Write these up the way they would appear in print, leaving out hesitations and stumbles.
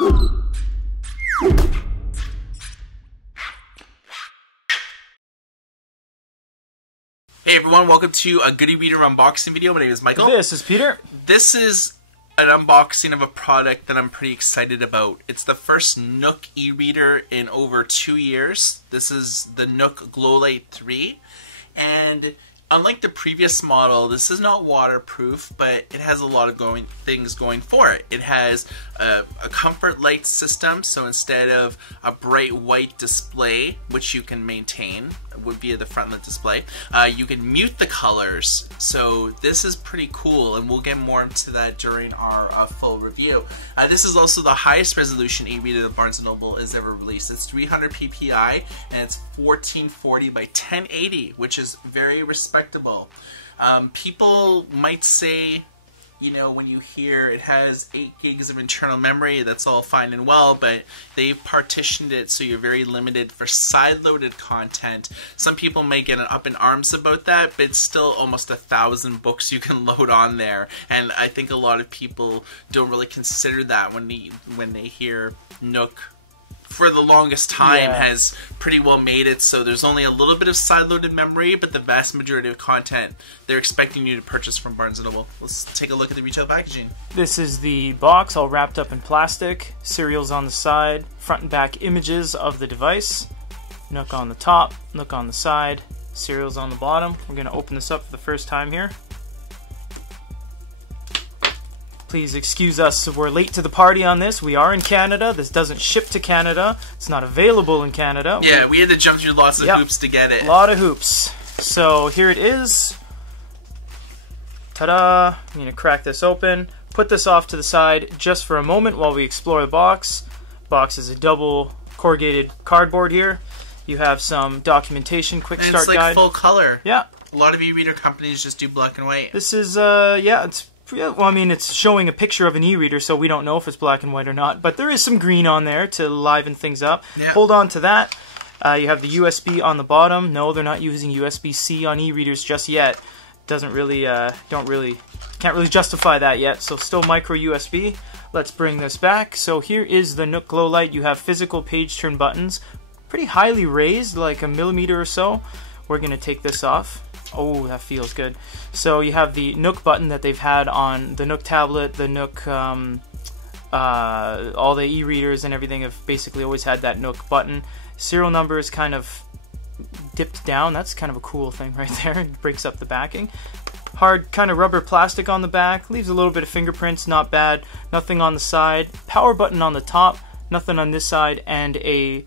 Hey everyone, welcome to a Good e-Reader unboxing video. My name is Michael. This is Peter. This is an unboxing of a product that I'm pretty excited about. It's the first Nook e-reader in over 2 years. This is the Nook Glowlight 3, and unlike the previous model, this is not waterproof, but it has a lot of things going for it. It has a comfort light system, so instead of a bright white display, which you can maintain via the frontlit display, you can mute the colors. So this is pretty cool, and we'll get more into that during our full review. This is also the highest resolution e-reader that Barnes & Noble has ever released. It's 300 ppi, and it's 1440 by 1080, which is very respectable. People might say, you know, when you hear it has 8 gigs of internal memory, that's all fine and well, but they've partitioned it so you're very limited for side-loaded content. Some people may get up in arms about that, but it's still almost 1,000 books you can load on there, and I think a lot of people don't really consider that when they hear Nook. For the longest time has pretty well made it so there's only a little bit of side-loaded memory, but the vast majority of content they're expecting you to purchase from Barnes & Noble. Let's take a look at the retail packaging. This is the box all wrapped up in plastic, serials on the side, front and back images of the device, Nook on the top, Nook on the side, serials on the bottom. We're going to open this up for the first time here. Please excuse us, we're late to the party on this. We are in Canada. This doesn't ship to Canada. It's not available in Canada. Yeah, we had to jump through lots of hoops to get it. A lot of hoops. So here it is. Ta-da! I'm going to crack this open. Put this off to the side just for a moment while we explore the box. Box is a double corrugated cardboard here. You have some documentation, quick start guide. It's like full color. Yeah. A lot of e-reader companies just do black and white. This is, yeah, well, I mean, it's showing a picture of an e-reader, so we don't know if it's black and white or not. But there is some green on there to liven things up. Yeah. Hold on to that. You have the USB on the bottom. No, they're not using USB-C on e-readers just yet. Doesn't really, can't really justify that yet. So still micro USB. Let's bring this back. So here is the Nook Glowlight. You have physical page turn buttons, pretty highly raised, like a millimeter or so. We're gonna take this off. Oh, that feels good. So you have the Nook button that they've had on the Nook tablet, the Nook, all the e-readers and everything have basically always had that Nook button. Serial number is kind of dipped down. That's kind of a cool thing right there. It breaks up the backing. Hard kind of rubber plastic on the back. Leaves a little bit of fingerprints, not bad. Nothing on the side. Power button on the top, nothing on this side, and a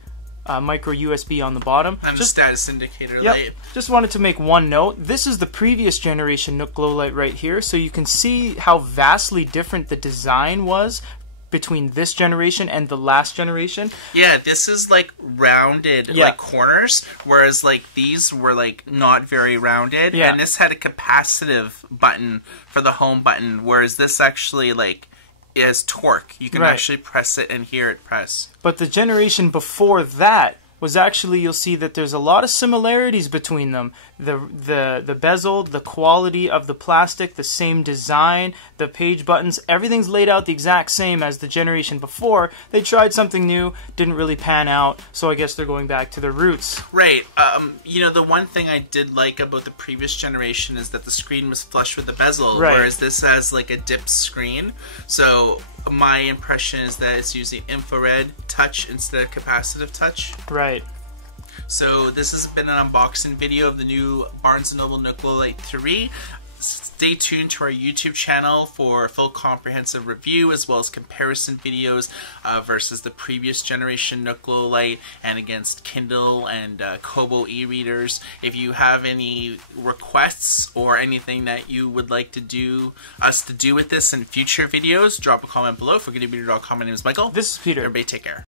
micro USB on the bottom. And the status indicator light. Just wanted to make one note. This is the previous generation Nook Glowlight right here, so you can see how vastly different the design was between this generation and the last generation. Yeah, this is like rounded like corners, whereas like these were like not very rounded. Yeah. And this had a capacitive button for the home button, whereas this actually like is torque. You can actually press it and hear it press. But the generation before that was actually, you'll see that there's a lot of similarities between them. The bezel, the quality of the plastic, the same design, the page buttons, everything's laid out the exact same as the generation before. They tried something new, didn't really pan out, so I guess they're going back to their roots. Right. You know, the one thing I did like about the previous generation is that the screen was flush with the bezel, whereas this has like a dipped screen. So my impression is that it's using infrared touch instead of capacitive touch. Right. So this has been an unboxing video of the new Barnes & Noble Nook Glowlight 3. Stay tuned to our YouTube channel for a full comprehensive review as well as comparison videos versus the previous generation Nook Glowlight and against Kindle and Kobo e-readers. If you have any requests or anything that you would like us to do with this in future videos, drop a comment below. For GoodEreader.com, my name is Michael. This is Peter. Everybody take care.